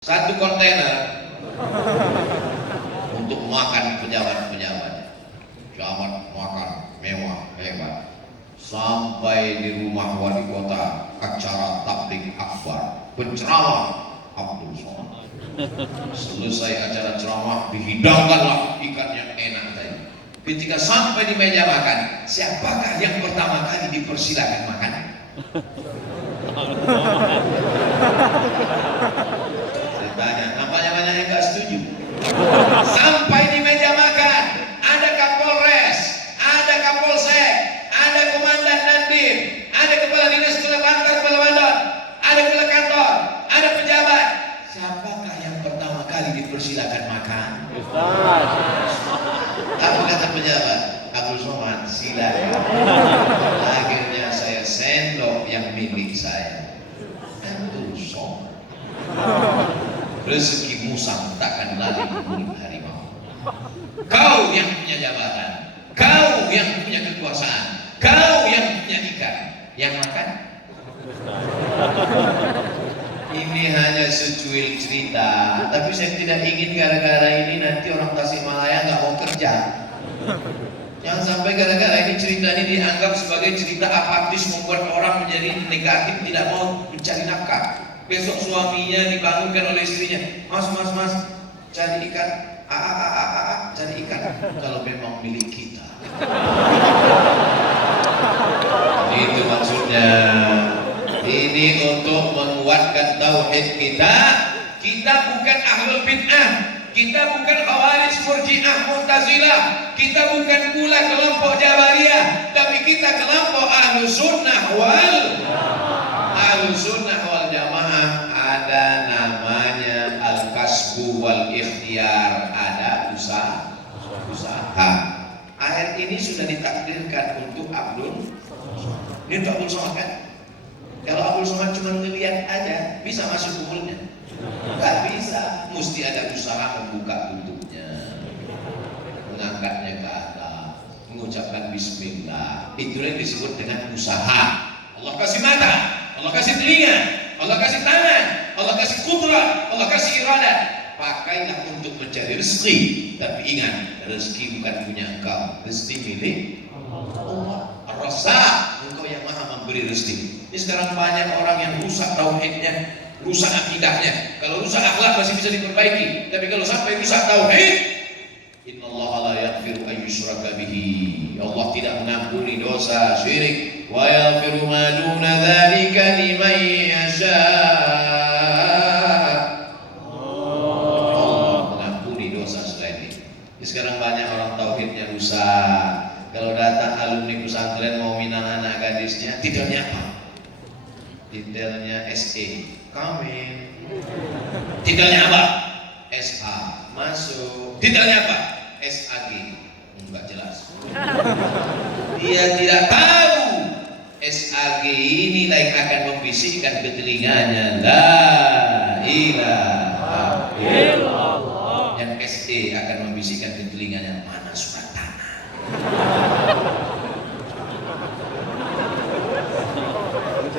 Satu kontainer untuk makan pejabat-pejabat. Pejabat makan mewah hebat. Sampai di rumah wali kota, acara tablik akbar, penceramah Abdul Somad. Selesai acara ceramah, dihidangkanlah ikan yang enak tadi. Ketika sampai di meja makan, siapakah yang pertama kali dipersilakan makan? Banyak, nampaknya banyak yang gak setuju. Sampai di meja makan, ada Kapolres, ada Kapolsek, ada Komandan Dandim, ada Kepala Dinas Kepala Bantar, Kepala Bandar, ada Kepala Kantor, ada pejabat. Siapakah yang pertama kali dipersilakan makan? Apa kata pejabat? Abdul Somad, silakan. Akhirnya saya sendok yang milik saya. Abdul Somad. Rezeki musang takkan lari ke mulut harimau. Kau yang punya jabatan, kau yang punya kekuasaan, kau yang punya ikan, yang makan. Ini hanya secuil cerita, tapi saya tidak ingin gara-gara ini nanti orang Tasikmalaya nggak mau kerja. Jangan sampai gara-gara ini cerita ini dianggap sebagai cerita apatis, membuat orang menjadi negatif, tidak mau mencari nafkah. Besok suaminya dibangunkan oleh istrinya, mas, cari ikan, cari ikan. Kalau memang milik kita. Itu maksudnya. Ini untuk menguatkan tauhid kita. Kita bukan ahlul bid'ah, kita bukan khawarij, murji'ah, mu'tazilah, kita bukan pula kelompok jabariyah, tapi kita kelompok ahlus sunnah wal jamaah. Ada namanya al-kasbu wal ikhtiar, ada usaha. Air ini sudah ditakdirkan untuk Abdul. Ini untuk Abdul Somad kan? Kalau Abdul Somad cuma ngelihat aja, bisa masuk ke mulutnya? Nggak bisa, mesti ada usaha membuka tutupnya, mengangkatnya ke atas, mengucapkan bismillah. Itulah yang disebut dengan usaha. Allah kasih mata, Allah kasih telinga, Allah kasih tangan, Allah kasih kudrat, Allah kasih iradah. Pakailah untuk mencari rezeki. Tapi ingat, rezeki bukan punya engkau, rezeki milik Allah. Ar-Razzaq, engkau yang maha memberi rezeki. Ini sekarang banyak orang yang rusak tauhidnya, rusak akidahnya. Kalau rusak akhlak masih bisa diperbaiki, tapi kalau sampai rusak tauhid, innallaha la yaghfiru an yushraka bihi. Allah tidak mengampuni dosa syirik. Wa yaghfiru ma duna dzalika liman yasha. Allah mengampuni dosa selain itu. Sekarang banyak orang tauhidnya rusak. Kalau datang alumni pesantren mau minang anak gadisnya, titelnya apa? Titelnya SE, Kamin. Titelnya apa? SA, masuk. Titelnya apa? SAG, enggak jelas. Dia tidak tahu SAG ini yang akan membisikkan ke telinganya la ilaha illallah. Yang SE akan membisikkan ke telinganya mana surat tanah.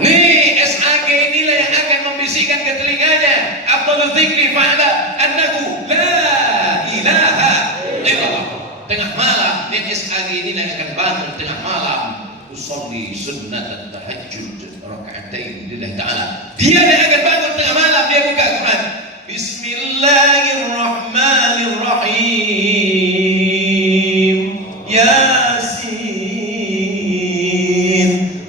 Nih SAG inilah yang akan membisikkan ke telinganya, Abdul Dzikri fa'ala annahu la ilaha illallah. Tengah malam, nih SAG inilah yang akan bangun tengah malam, usolli sunnatan tahajjud raka'atain lillahi ta'ala. Dia yang akan bangun tengah malam, dia buka Quran. Bismillahirrahmanirrahim. Yasin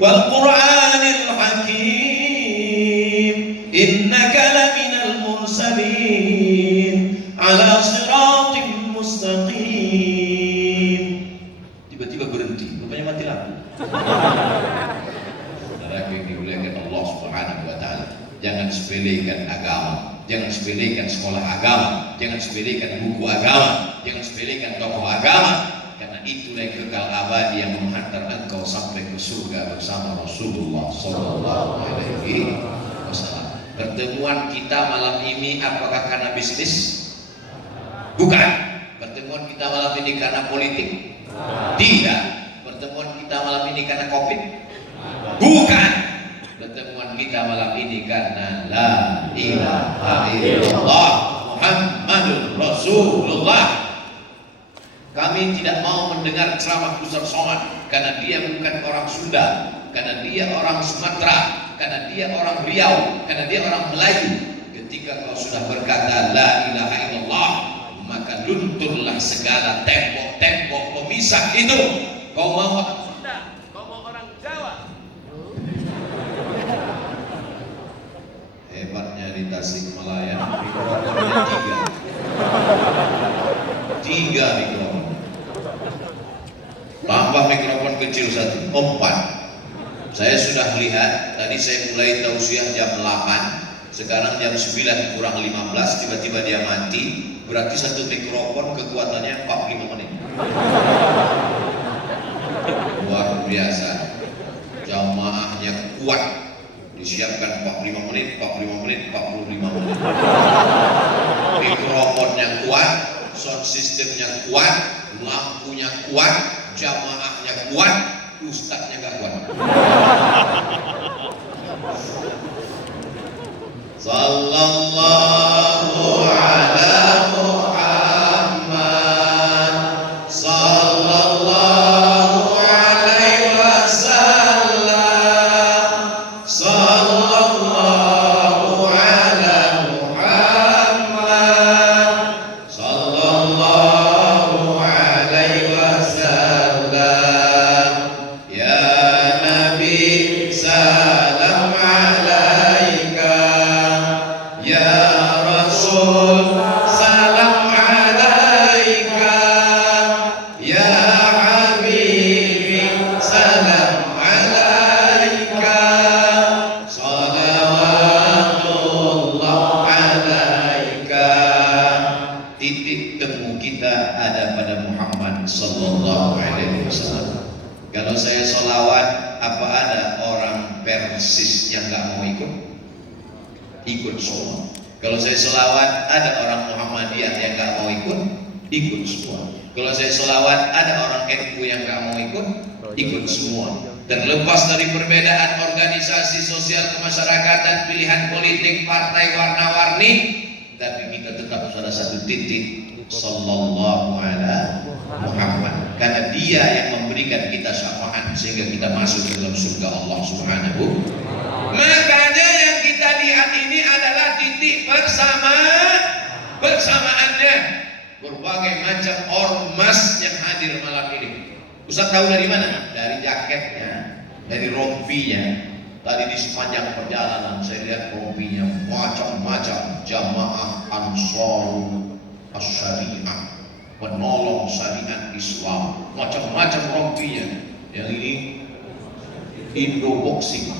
wal Qur'anil Hakim. Innaka laminal mursalin ala siratim mustaqim. Tiba-tiba berhenti, rupanya mati lampu. Saudara yang dimuliakan Allah Subhanahu wa taala, jangan sepelekan agama, jangan sepelekan sekolah agama, jangan sepelekan buku agama, jangan sepelekan tokoh agama, karena itulah yang kekal abadi yang menghantar engkau sampai ke surga bersama Rasulullah sallallahu alaihi wasallam. Pertemuan kita malam ini apakah karena bisnis? Bukan. Pertemuan kita malam ini karena politik? Tidak. Pertemuan kita malam ini karena COVID? Bukan. pertemuan kita malam ini karena la ilaha illallah Muhammadur Rasulullah. Kami tidak mau mendengar ceramah Ustaz Somad karena dia bukan orang Sunda, karena dia orang Sumatera, karena dia orang Riau, karena dia orang Melayu. Ketika kau sudah berkata la ilaha illallah, maka lunturlah segala tembok-tembok pemisah itu. Kau mau orang Sunda, kau mau orang Jawa. Hebatnya di Tasikmalaya, mikrofonnya 3 mikrofon. Tambah mikrofon kecil 1, 4. Saya sudah lihat, tadi saya mulai tausiah jam 8, sekarang jam 9 kurang 15, tiba-tiba dia mati. Berarti satu mikrofon kekuatannya 45 menit. Luar biasa. Jamaahnya kuat. Disiapkan 45 menit, 45 menit, 45 menit. Mikrofonnya kuat, sound systemnya kuat, lampunya kuat, jamaahnya kuat, ustadznya gak kuat. Sallallahu ala Muhammad, sallallahu alaihi wasallam, sallallahu ala Muhammad, sallallahu alaihi wasallam. Ya Nabi salam alaika, ya Rasul salam alaika, ya Habibi salam alaika, salawatullah alaika. Titik temu kita ada pada Muhammad sallallahu alaihi wasallam. Kalau saya sholawat, apa ada orang Persis yang gak mau ikut? Ikut semua. Kalau saya sholawat, ada orang Muhammadiyah yang gak mau ikut? Ikut semua. Kalau saya sholawat, ada orang NU yang gak mau ikut? Ikut semua. Terlepas dari perbedaan organisasi sosial kemasyarakatan, pilihan politik, partai warna-warni, tapi kita tetap pada satu titik, sallallahu ala Muhammad. Karena dia yang memberikan kita syafaat sehingga kita masuk ke dalam surga Allah Subhanahu. Makanya yang kita lihat ini adalah titik bersamaannya. Berbagai macam ormas yang hadir malam ini. Ustaz tahu dari mana? Dari jaketnya, dari rompinya. Tadi di sepanjang perjalanan saya lihat rompinya macam-macam. Jamaah Ansarul As-Syariah, penolong syariat Islam, macam-macam rompinya. Yang ini Indo Boxing.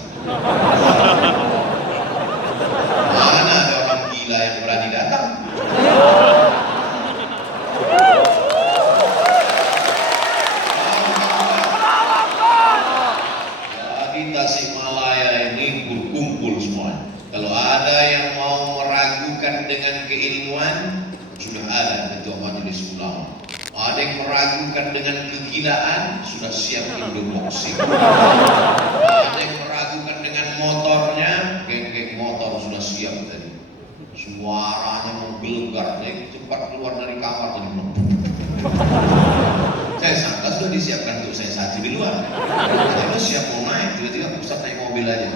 Mana ada orang gila yang berani datang? Di Tasikmalaya ini berkumpul semua. Kalau ada yang mau meragukan dengan keilmuan, sudah ada ketua majelis ulama. Ada yang meragukan dengan kegilaan, sudah siap Indo Boxing. Ada yang meragukan dengan motornya, geng-geng motor sudah siap tadi. Suaranya menggelegar, saya cepat keluar dari kamar tadi. Saya sangka sudah disiapkan untuk saya saksi di luar. Saya siap mau naik, tiba-tiba pusat naik mobil aja.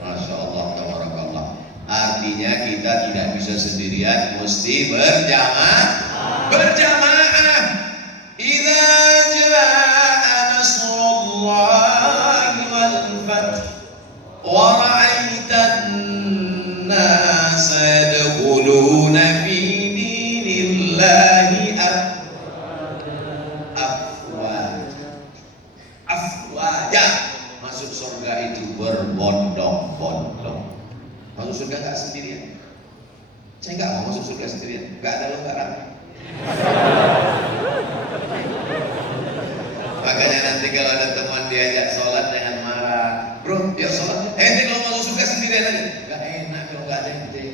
Masya Allah, tabarakallah. Artinya kita tidak bisa sendirian, mesti berjamaah. Idza jaa nasrullahi wal fath wa ra'aitan nasa yadkhuluna fi dinillahi afwaja. Masuk surga itu berbondong-bondong. Masuk surga nggak sendirian. Saya nggak mau masuk surga sendirian. Nggak ada longgaran. Makanya nanti kalau ada teman diajak sholat jangan marah. Bro, dia sholat. Ente kalau masuk surga sendirian aja. Nggak enak kalau nggak ada ente.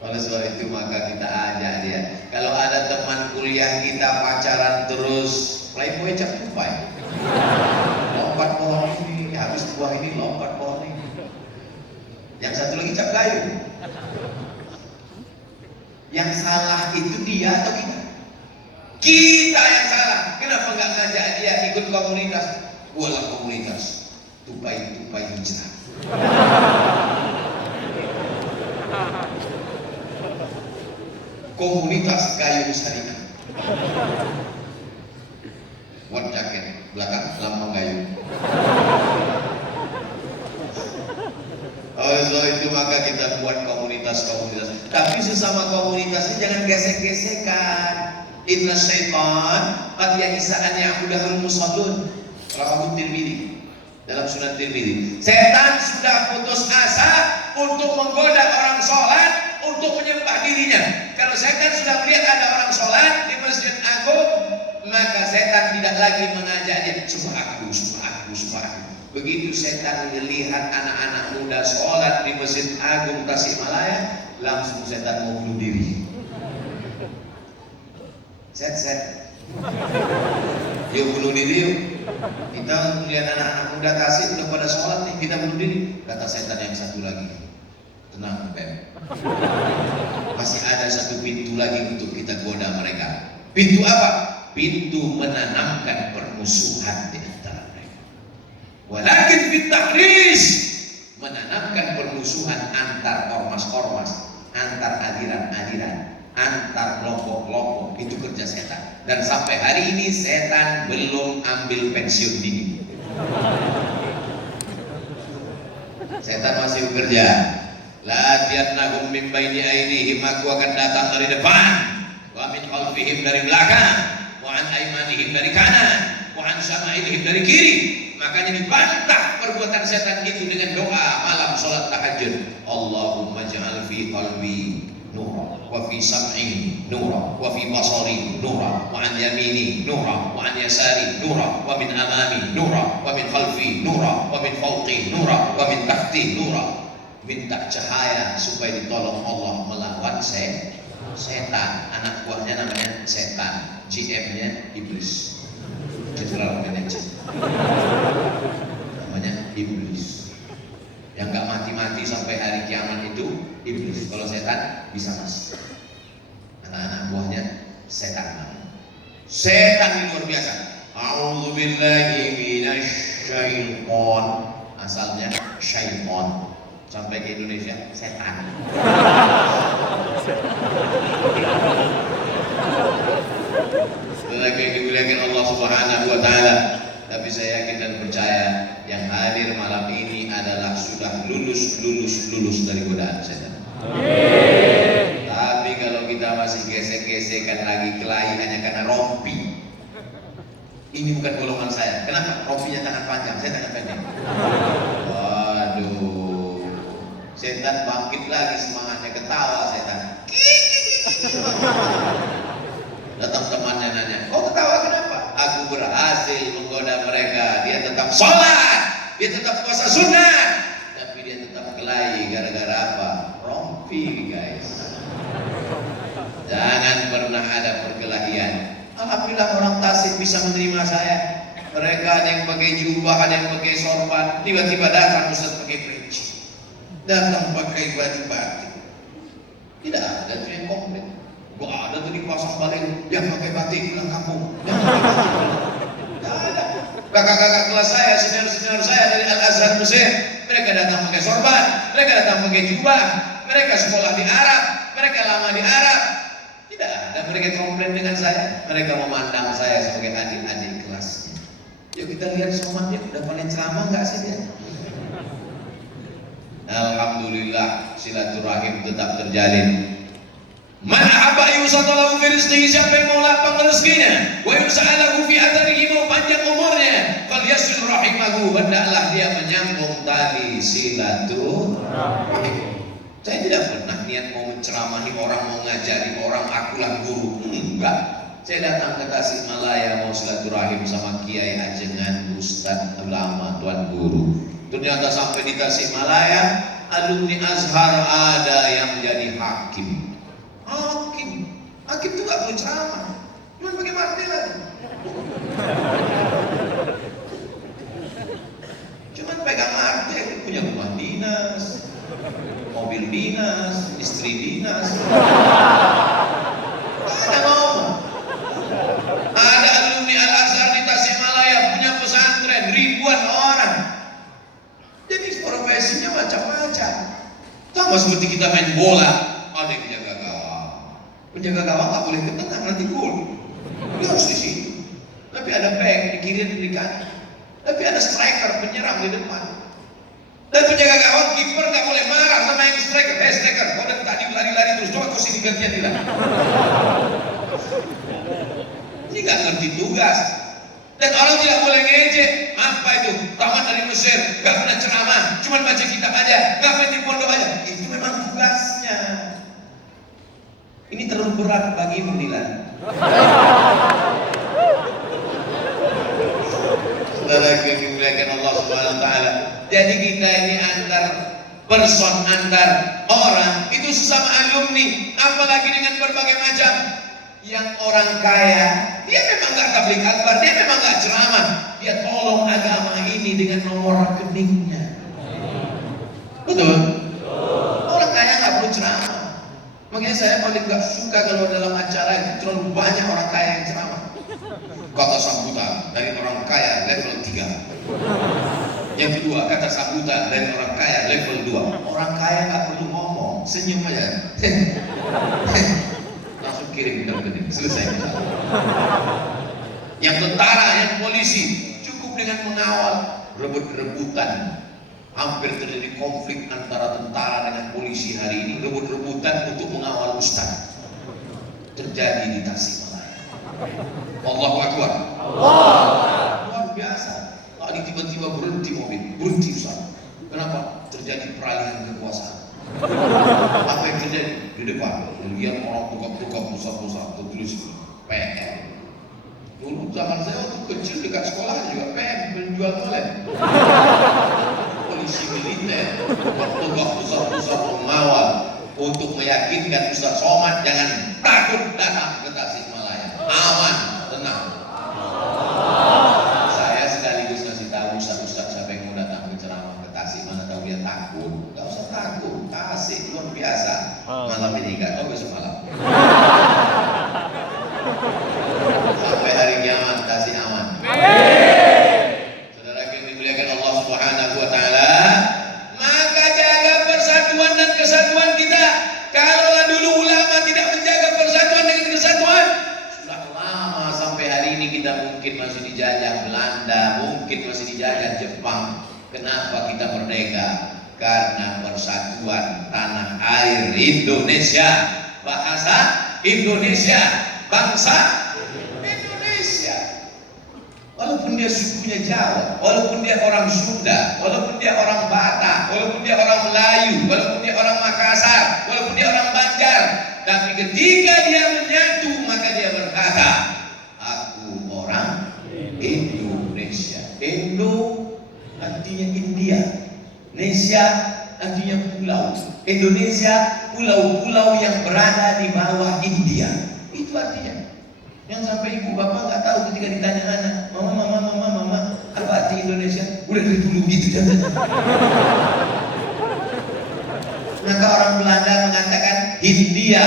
Oleh sebab itu maka kita ajak dia. Kalau ada teman kuliah kita pacaran terus, playboy cap tupai. lompat pohon ini, habis buah ini lompat pohon ini. Yang satu lagi cap kayu. Yang salah itu dia atau kita? Kita yang salah. Kenapa nggak ngajak dia ikut komunitas? Buatlah komunitas tupai-tupai hijrah. Komunitas gayung syariah. Buat jaket belakang lambang gayung. Oleh sebab itu maka kita buat komunitas-komunitas. Tapi sesama komunitasnya jangan gesek-gesekan. Inna syaitan qad ya'isa an ya'budahul musallun. Rawahu Tirmidzi. Dalam Sunan Tirmidzi. Setan sudah putus asa untuk menggoda orang sholat untuk menyembah dirinya. Kalau setan sudah melihat ada orang sholat di Masjid Agung, maka setan tidak lagi mengajak dia sumpah aku. Begitu setan melihat anak-anak muda sholat di Masjid Agung Tasikmalaya, langsung setan mau bunuh diri. Set. Yuk bunuh diri yuk. Kita melihat anak-anak muda Tasik udah pada sholat nih, kita bunuh diri. Kata setan yang satu lagi, tenang Pem, masih ada satu pintu lagi untuk kita goda mereka. Pintu apa? Pintu menanamkan permusuhan di antara mereka. Walakin fitahris, menanamkan permusuhan antar ormas-ormas, antar aliran-aliran, antar kelompok-kelompok. Itu kerja setan. Dan sampai hari ini setan belum ambil pensiun dini. Setan masih bekerja. Latihan min baini aidihim, aku akan datang dari depan, wa min khalfihim dari belakang, wa an aymanihim dari kanan, wa an syama'ilihim dari kiri. Makanya dibantah perbuatan setan itu dengan doa malam sholat tahajud. Allahumma ja'al fi qalbi nura, wa fi sam'i nura, wa fi basari nura, wa an yamini nura, wa an yasari nura, wa min amami nura, wa min khalfi nura, wa min fawqi nura, wa min tahti nura. Minta cahaya supaya ditolong Allah melawan setan. Anak buahnya namanya setan, GM-nya iblis, general manager, namanya iblis. Yang nggak mati-mati sampai hari kiamat itu iblis. Kalau setan bisa masuk. Anak-anak buahnya setan. Setan luar biasa. A'udzubillahi minasyaiton. Asalnya syaiton. Sampai ke Indonesia setan. Lagi dimuliakan Allah Subhanahu wa taala. Tapi saya yakin dan percaya yang hadir malam ini adalah sudah lulus dari godaan setan. Tapi kalau kita masih gesek-gesekan lagi kelahi hanya karena rompi, ini bukan golongan saya. Kenapa? Rompinya tangan panjang, saya tangan pendek. Waduh. Setan bangkit lagi semangatnya, ketawa setan. Datang temannya nanya, kau ketawa kenapa? Aku berhasil menggoda mereka. Dia tetap sholat, dia tetap puasa sunnah, tapi dia tetap kelahi gara-gara apa? Rompi guys. Jangan pernah ada perkelahian. Alhamdulillah orang Tasik bisa menerima saya. Mereka ada yang pakai jubah, ada yang pakai sorban. Tiba-tiba datang Ustaz pakai peci, datang pakai baju batik. Tidak ada tuh yang komplit. Gak ada tuh dipasang balik yang pakai batik pulang kampung. Tidak ada. Kakak-kakak kelas saya, senior-senior saya dari Al-Azhar Mesir, mereka datang pakai sorban, mereka datang pakai jubah, mereka sekolah di Arab, mereka lama di Arab. Tidak ada mereka komplain dengan saya. Mereka memandang saya sebagai adik-adik kelasnya. Yuk kita lihat somatnya, udah paling ceramah nggak sih dia? Alhamdulillah silaturahim tetap terjalin. Man ahabba yusatallahu fi rizqihi, siapa yang mau lapang rezekinya, wa yusa'alahu fi atharihi, mau panjang umurnya, falyasil rahimahu, hendaklah dia menyambung tali silaturahim. Saya tidak pernah niat mau menceramahi orang, mau ngajari orang, akulah guru. Enggak. Saya datang ke Tasikmalaya mau silaturahim sama kiai ajengan, ustadz, ulama, tuan guru. Ternyata sampai di Tasikmalaya, alumni Azhar ada yang jadi hakim. Hakim itu gak perlu ceramah, cuma pakai martil aja. nggak ngerti, punya rumah dinas, mobil dinas, istri dinas. Ada ngomong. Ada alumni Al-Azhar di Tasikmalaya punya pesantren ribuan orang. Jadi profesinya macam-macam. Sama seperti kita main bola, ada yang jaga gawang. Penjaga gawang nggak boleh ke tengah, nanti gol. Dia harus di situ. Tapi ada back di kiri dan di kanan. Tapi ada striker penyerang di depan. Dan penjaga gawang kiper nggak boleh marah sama yang striker. Striker, kau dari tadi lari-lari terus, coba kau sini gantian dia. Ini nggak ngerti tugas. Dan orang tidak boleh ngejek. Apa itu? Tamat dari Mesir, nggak pernah ceramah, cuma baca kitab aja, nggak main di pondok aja. Itu memang tugasnya. Ini terlalu berat bagimu, Dilan. Saudara yang dimuliakan Allah Subhanahu Wa Taala. Jadi kita ini antar person, antar orang itu sesama alumni, apalagi dengan berbagai macam. Yang orang kaya, dia memang nggak tabligh akbar, dia memang nggak ceramah, dia tolong agama ini dengan nomor rekeningnya. Betul? Orang kaya nggak perlu ceramah. Makanya saya paling nggak suka kalau dalam acara itu terlalu banyak orang kaya yang ceramah. Kata sambutan dari orang kaya level 3. Yang kedua, kata sambutan dari orang kaya level 2. Orang kaya nggak perlu ngomong, senyum aja. Langsung kirim ke rekening, selesai masalah. Yang tentara, yang polisi, cukup dengan mengawal. Rebut-rebutan, hampir terjadi konflik antara tentara dengan polisi hari ini. Rebut-rebutan untuk mengawal ustaz. Terjadi di Tasikmalaya. Allahu Akbar. Luar biasa. Tadi tiba-tiba berhenti mobil, berhenti ustaz. Kenapa? Terjadi peralihan kekuasaan. Apa yang terjadi di depan? Lihat orang tukar-tukar pusat-pusat tertulis PM. Dulu zaman saya waktu kecil dekat sekolah juga PM, penjual toilet. Polisi militer tukar pusat-pusat mengawal untuk meyakinkan Ustaz Somad jangan takut datang ke Tasikmalaya, aman, tenang. Saya sekaligus kasih tahu Ustaz-Ustaz siapa yang mau datang ke ceramah ke Tasik, mana tahu dia takut. Gak usah takut, Tasik luar biasa. Malam ini gak tahu besok malam. Sampai hari kiamat Tasik aman. Saudara yang dimuliakan Allah Subhanahu Wa Taala, maka jaga persatuan dan kesatuan kita. Kalaulah dulu ulama tidak menjaga persatuan dan kesatuan, sudah lama sampai hari ini kita mungkin masih dijajah Belanda, mungkin masih dijajah Jepang. Kenapa kita merdeka? Karena persatuan tanah air Indonesia, bahasa Indonesia, bangsa Indonesia. Walaupun dia sukunya Jawa, walaupun dia orang Sunda, walaupun dia orang Batak, walaupun dia orang Melayu, walaupun dia orang Makassar, walaupun dia orang Banjar, tapi ketika dia menyatu maka dia berkata, aku orang Indonesia. Indo artinya India, Indonesia artinya pulau. Indonesia pulau-pulau yang berada di bawah India. Itu artinya. Yang sampai ibu bapak nggak tahu ketika ditanya anak, mama, apa arti Indonesia? Udah dari dulu gitu jadinya. Maka orang Belanda mengatakan Hindia,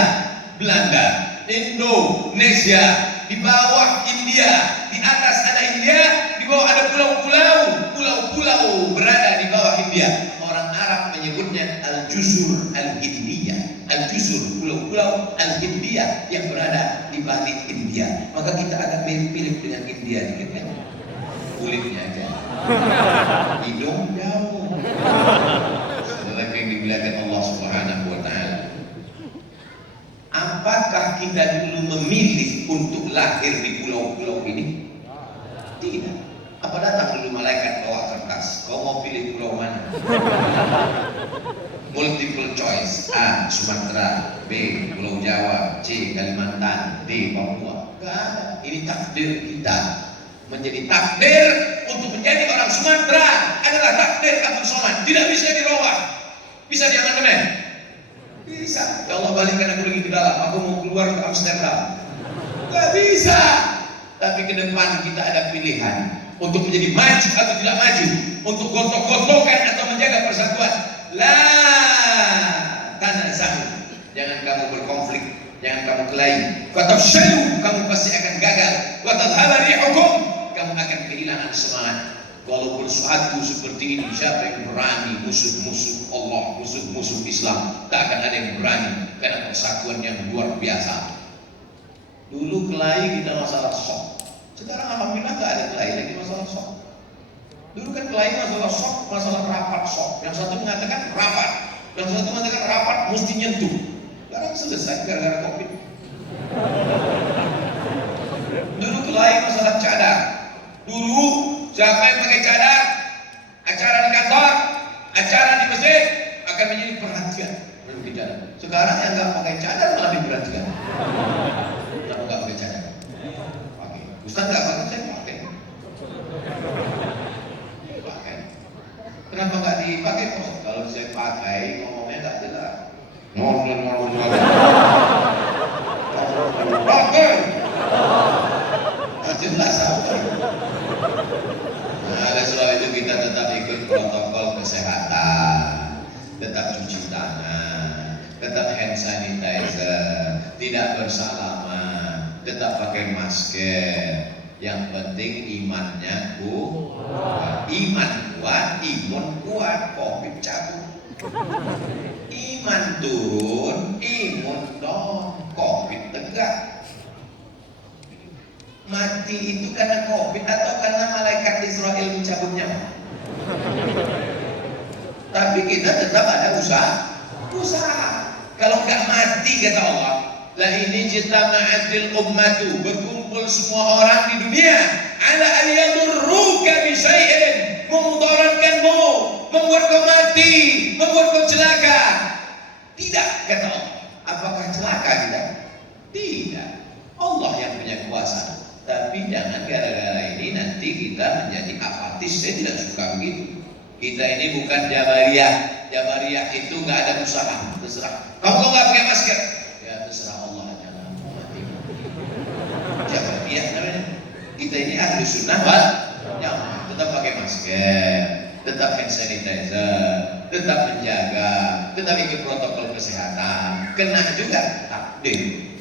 Belanda, Indonesia, di bawah India, di atas ada India, di bawah ada pulau-pulau, pulau-pulau berada di bawah India. Orang Arab menyebutnya Al-Juzur Al-Hindiyah. Al-Juzur, pulau-pulau Al-Hindiyah yang berada di balik India. Maka kita agak mirip-mirip dengan India dikit kan? Kulitnya aja. Hidung jauh. Saudara yang dimuliakan Allah Subhanahu Wa Taala. Apakah kita dulu memilih untuk lahir di pulau-pulau ini? Tidak. Apa datang dulu malaikat bawa kertas? Kau mau pilih pulau mana? Multiple choice. A. Sumatera, B. Pulau Jawa, C. Kalimantan, D. Papua. Gak ada. Ini takdir kita. Menjadi takdir untuk menjadi orang Sumatera adalah takdir Abdul Somad. Tidak bisa dirubah. Bisa diamandemen? Bisa. Ya Allah, balikkan aku lagi ke dalam. Aku mau keluar ke Amsterdam. Gak bisa. Tapi ke depan kita ada pilihan. untuk menjadi maju atau tidak maju, untuk gontok-gontokan atau menjaga persatuan. La tanazahu, jangan kamu berkonflik, jangan kamu kelahi. Fatafshalu, kamu pasti akan gagal. Wa tadhhaba rihukum, kamu akan kehilangan semangat. Kalau bersatu seperti ini, siapa yang berani musuh-musuh Allah, musuh-musuh Islam? Tak akan ada yang berani, karena persatuan yang luar biasa. Dulu kelahi kita masalah sok, sekarang alhamdulillah tak ada kelahi lagi masalah sok. Dulu kan kelahi masalah sok, masalah rapat sok. Yang satu mengatakan rapat, yang satu mengatakan rapat mesti nyentuh. Sekarang selesai gara-gara COVID. Dulu kelahi masalah cadar. Dulu siapa yang pakai cadar, acara di kantor, acara di masjid akan menjadi perhatian. Sekarang yang nggak pakai cadar malah diperhatikan. Kenapa nggak pakai cadar? Pakai. Ustaz nggak pakai, saya pakai. Pakai. Kenapa nggak dipakai? Oh, kalau saya pakai ngomongnya nggak jelas. Ngomong. Pakai. Nggak jelas apa? Nah, oleh sebab itu kita tetap ikut protokol kesehatan, tetap cuci tangan, tetap hand sanitizer, tidak bersalaman, tetap pakai masker. Yang penting imannya kuat. Iman kuat, imun kuat, COVID cabut. Iman turun, imun down, COVID tegak. Mati itu karena COVID atau karena malaikat Israel mencabut nyawa? Tapi kita tetap ada usaha. Kalau nggak mati kata Allah, la ini jitama'atil ummatu, berkumpul semua orang di dunia, ala an yadurruka bi syai'in, memudaratkanmu, membuat kau mati, membuat kau celaka. Tidak kata Allah. Apakah celaka kita? Tidak. Allah yang punya kuasa. Tapi jangan gara-gara ini nanti kita menjadi apatis. Saya tidak suka begitu. Kita ini bukan Jabariyah. Jabariyah itu nggak ada usaha, terserah. Kamu kok nggak pakai masker? Ya terserah Allah aja lah. Mati. Jabariyah namanya. Kita ini ahli sunnah wal jamaah. Tetap pakai masker, tetap hand sanitizer, tetap menjaga, tetap ikut protokol kesehatan. Kena juga takdir.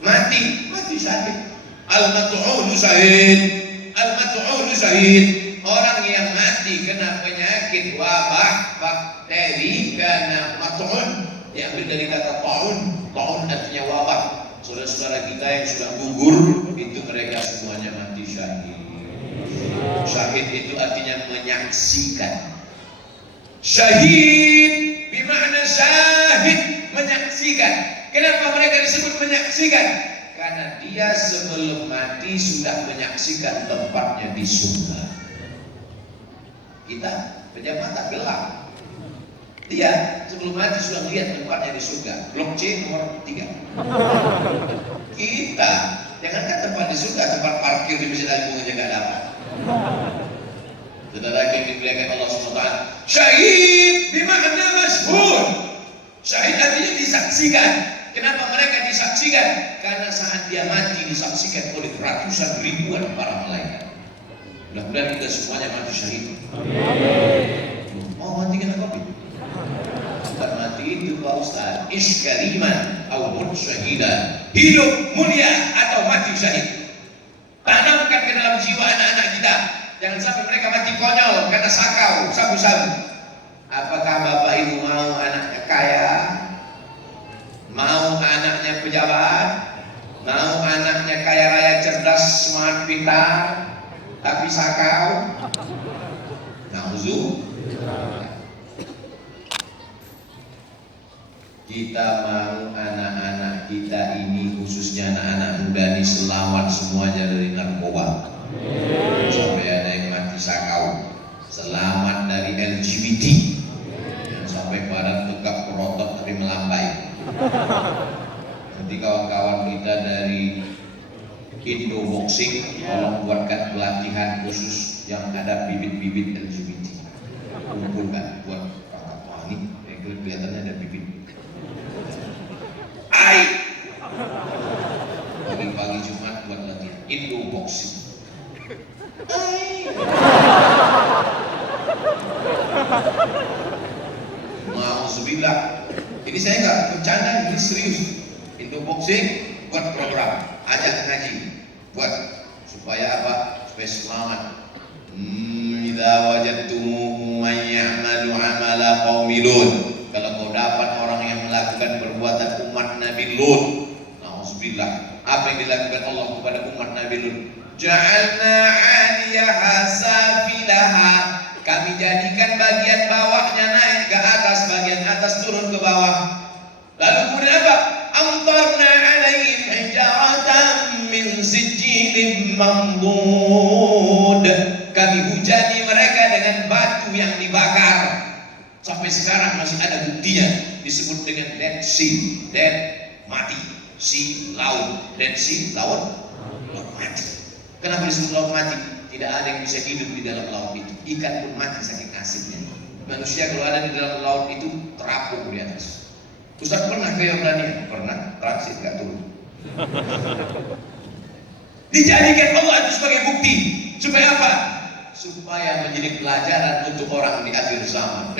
Mati syahid. Al-mat'un syahid. Al-mat'un syahid. Orang yang mati kena penyakit wabah bakteri karena mat'un, diambil dari kata ta'un. Ta'un artinya wabah. Saudara-saudara kita yang sudah gugur itu mereka semuanya mati syahid. Syahid itu artinya menyaksikan. Syahid bermakna syahid, menyaksikan. Kenapa mereka disebut menyaksikan? Karena dia sebelum mati sudah menyaksikan tempatnya di surga. Kita pejabat tak gelap. Dia sebelum mati sudah melihat tempatnya di surga. Blok C nomor 3. Kita jangankan tempat di surga, tempat parkir di Masjid Agung aja nggak dapat. Saudara yang dimuliakan Allah SWT, syahid bermakna masyhur. Syahid artinya disaksikan. Kenapa mereka disaksikan? Karena saat dia mati disaksikan oleh ratusan ribuan para malaikat. Mudah-mudahan kita semuanya mati syahid. Mau mati kena COVID? Bukan mati itu Pak Ustaz, iskariman atau mut syahidan, hidup mulia atau mati syahid. Tanamkan ke dalam jiwa anak-anak kita. Jangan sampai mereka mati konyol karena sakau, sabu-sabu. Apakah Bapak Ibu mau anaknya kaya? Mau anaknya pejabat? Mau anaknya kaya raya, cerdas, smart, pintar, tapi sakau? Nauzu. Kita mau anak-anak kita ini, khususnya anak-anak muda ini, selamat semuanya dari narkoba. Sampai ada yang mati sakau. Selamat dari LGBT. Yang sampai badan tegak, berotot tapi melambai. Nanti kawan-kawan kita dari Indo Boxing tolong buatkan pelatihan khusus yang ada bibit-bibit LGBT. Kumpulkan buat kakak. Wah ini kelihatannya ada bibit. Pagi-pagi Jumat buat latihan Indo Boxing. Ini saya nggak bercanda, ini serius. Indo Boxing buat program, ajak ngaji, buat supaya apa? Supaya semangat. Idza wajadtumuhu man ya'malu 'amala qaumi Lut. Kalau kau dapat orang yang melakukan perbuatan umat Nabi Lut, nauzubillah. Apa yang dilakukan Allah kepada umat Nabi Lut? Ja'alna 'aliyaha safilaha. Kami jadikan bagian bawahnya naik ke atas, bagian atas turun ke bawah. Lalu kemudian apa? Amtarna 'alaihim hijaratan min sijilin mamdud. Kami hujani mereka dengan batu yang dibakar. Sampai sekarang masih ada buktinya, disebut dengan Dead Sea, dead mati, sea laut, Dead Sea laut mati. Kenapa disebut laut mati? Tidak ada yang bisa hidup di dalam laut itu. Ikan pun mati saking asidnya. Manusia kalau ada di dalam laut itu terapung di atas. Ustaz pernah ke Yordania? Pernah, transit nggak turun. Dijadikan Allah itu sebagai bukti supaya apa? Supaya menjadi pelajaran untuk orang di akhir zaman.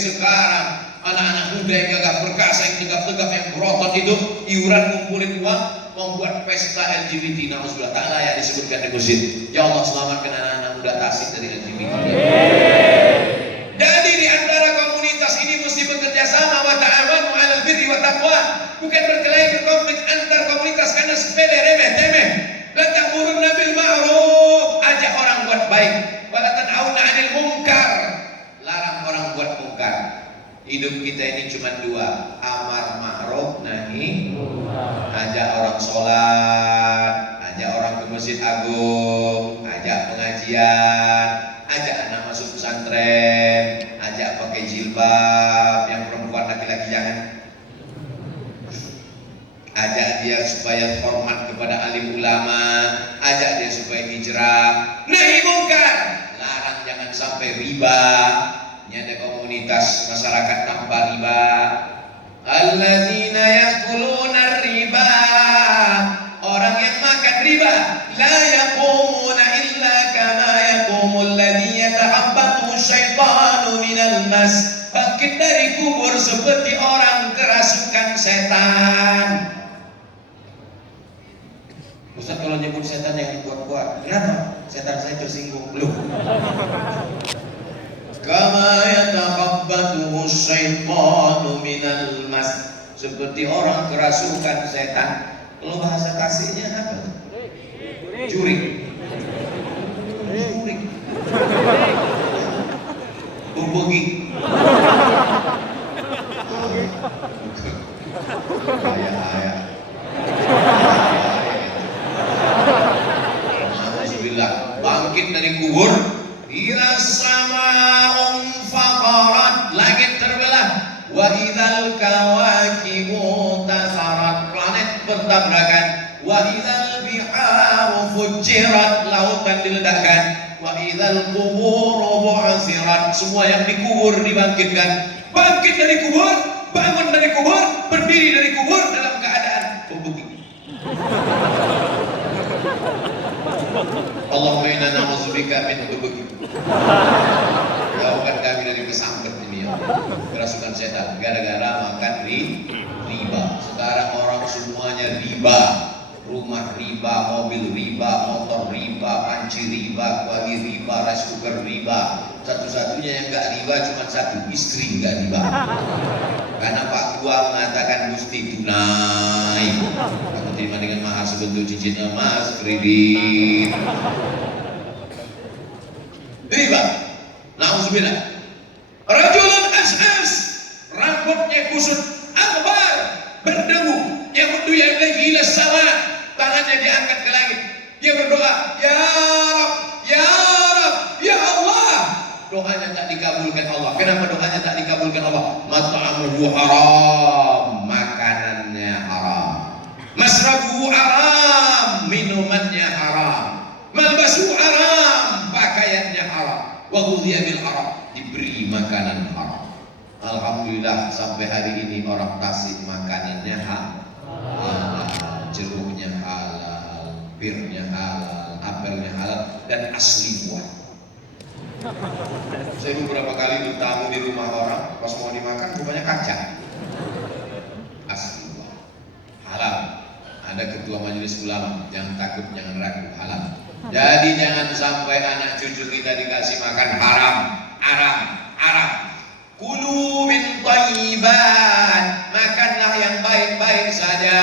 Sekarang anak-anak muda yang gagah perkasa, yang tegap-tegap, yang berotot itu iuran kumpulin uang membuat pesta LGBT. Nauzubillah, tak layak disebutkan di masjid. Ya Allah, selamatkan anak-anak muda Tasik dari LGBT. Jadi di antara komunitas ini mesti bekerja sama, wa ta'awanu 'alal birri wa taqwa. Bukan berkelahi berkonflik antar komunitas karena sepele, remeh, temeh. La ta'muruna bil ma'ruf, ajak orang buat baik. Wa la tanhauna 'anil munkar, larang orang buat munkar. Hidup kita ini cuma dua, amar ma'ruf nahi. Ajak orang sholat, ajak orang ke masjid agung, ajak pengajian, ajak anak masuk pesantren, ajak pakai jilbab, yang perempuan laki-laki jangan. Ajak dia supaya hormat kepada alim ulama, ajak dia supaya hijrah. Nahi mungkar, larang jangan sampai riba. Ini ada komunitas masyarakat tanpa riba. Alladzina ya'kuluna riba, orang yang makan riba. La yaqumuna illa kama yaqumul ladzi yata'abbatu syaitanu minal mas. Bangkit dari kubur seperti orang kerasukan setan. Ustaz kalau nyebut setan yang kuat-kuat, kenapa? Setan saya tersinggung belum? Kama yatakhabbatuhu syaitanu minal mas, seperti orang kerasukan setan. Kalau bahasa kasihnya apa? Jurik. Jurik. Bubegi. Ayah. Alhamdulillah, bangkit dari kubur. Ira sama'un faqarat, langit terbelah. Wa idzal kawakibu tasarat, planet bertabrakan. Wa idzal biharu fujirat, lautan diledakkan. Wa idzal quburu bu'sirat, semua yang dikubur dibangkitkan. Bangkit dari kubur, bangun dari kubur, berdiri dari kubur dalam keadaan begitu. Allahumma inna na'udzubika min hubuki. Jauhkan kami dari kesambet ini ya, kerasukan setan gara-gara makan riba. Sekarang orang semuanya riba, rumah riba, mobil riba, motor riba, panci riba, kuali riba, rice cooker riba. Satu-satunya yang enggak riba cuma satu, istri enggak riba. Karena Pak Tua mengatakan mesti tunai. Aku terima dengan mahar sebentuk cincin emas, kredit. Riba. Nauzubillah. Rajulun as'as, rambutnya kusut, akbar, berdebu, yamuddu yadayhi ila sama, tangannya diangkat ke langit. Dia berdoa, ya Rabb, ya Rabb, ya Allah. Doanya tak dikabulkan Allah. Kenapa doanya tak dikabulkan Allah? Mat'amuhu haram, makanannya haram. Masrabuhu haram, minumannya haram. Malbasuhu haram, pakaiannya haram. Wa ghudhiya bil haram, diberi makanan haram. Alhamdulillah sampai hari ini orang Tasik makanannya halal, jeruknya halal, birnya halal, apelnya halal, dan asli buah. Saya beberapa kali bertamu di rumah orang, pas mau dimakan rupanya kacang. Anda ketua majelis ulama, jangan takut, jangan ragu, halal. Jadi jangan sampai anak cucu kita dikasih makan haram, haram. Kulu min thayyibat, makanlah yang baik-baik saja.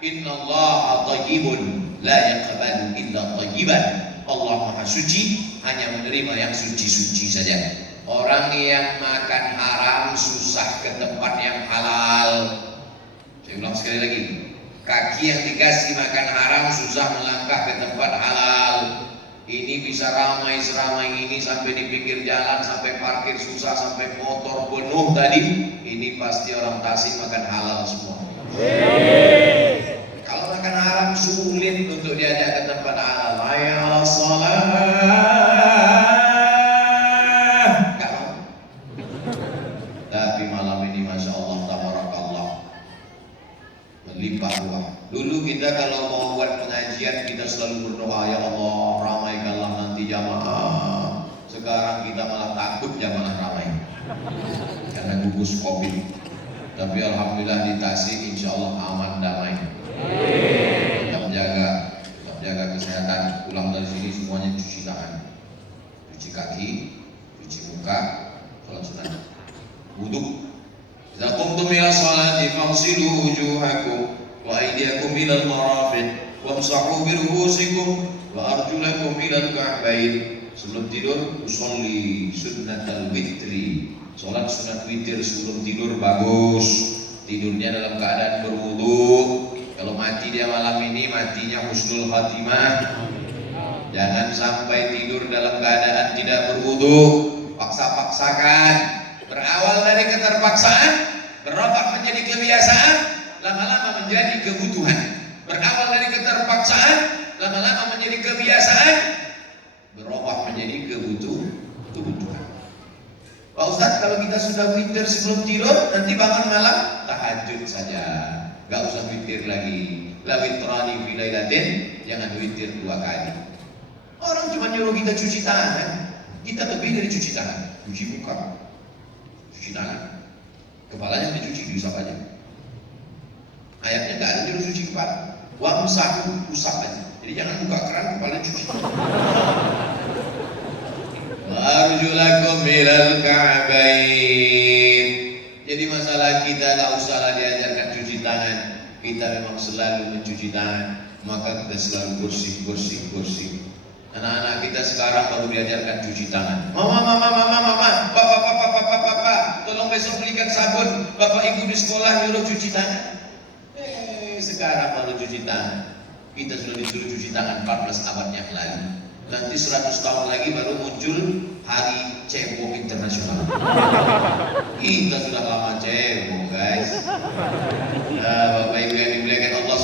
Innallaha thayyibun la yaqbalu illa thayyiban. Allah Maha Suci, hanya menerima yang suci-suci saja. Orang yang makan haram susah ke tempat yang halal. Saya ulang sekali lagi. Kaki yang dikasih makan haram susah melangkah ke tempat halal. Ini bisa ramai seramai ini sampai di pinggir jalan, sampai parkir susah, sampai motor penuh tadi. Ini pasti orang Tasik makan halal semua. Kalau makan haram sulit untuk diajak ke tempat halal. Hayya 'alas shalah. Enggak mau. Tapi malam ini Masya Allah tabarakallah, melimpah ruah. Dulu kita kalau mau buat pengajian kita selalu berdoa, ya Allah ramaikanlah nanti jamaah. Sekarang kita malah takut jamaah ramai karena gugus Covid. Tapi alhamdulillah di Tasik insya Allah aman damai. Tetap jaga kesehatan. Pulang dari sini semuanya cuci tangan, cuci kaki, cuci muka, sholat sunat, wudhu. Idza qumtum ila sholati faghsilu wujuhakum wa aydiyakum ila al-marafiq wamsahu bi ru'usikum wa arjulakum ila al-ka'bayn. Sebelum tidur usolli sunnatal witri, sholat sunat witir sebelum tidur bagus. Tidurnya dalam keadaan berwudu. Kalau mati dia malam ini, matinya husnul khatimah. Jangan sampai tidur dalam keadaan tidak berwudu. Paksa-paksakan. Berawal dari keterpaksaan, berubah menjadi kebiasaan, lama-lama menjadi kebutuhan. Berawal dari keterpaksaan, lama-lama menjadi kebiasaan, berubah menjadi kebutuhan. Pak Ustadz, kalau kita sudah witir sebelum tidur, nanti bangun malam tahajud saja, gak usah witir lagi. La witrani fi lailatin, jangan witir 2 kali. Orang cuma nyuruh kita cuci tangan, kita lebih dari cuci tangan, cuci muka, cuci tangan, kepalanya dicuci, diusap aja. Ayatnya gak ada nyuruh cuci kepala. Wamsahu, usap aja. Jadi jangan buka keran, kepalanya cuci. Arjulakum ilal ka'bayn. Jadi masalah kita gak usahlah diajarkan cuci tangan. Kita memang selalu mencuci tangan, maka kita selalu bersih. Anak-anak kita sekarang baru diajarkan cuci tangan. Mama, papa, tolong besok belikan sabun. Bapak ibu di sekolah nyuruh cuci tangan. Sekarang baru cuci tangan. Kita sudah disuruh cuci tangan 14 abad yang lalu. Nanti 100 tahun lagi baru muncul Hari Cebok Internasional. Kita sudah lama cebok, guys. Bapak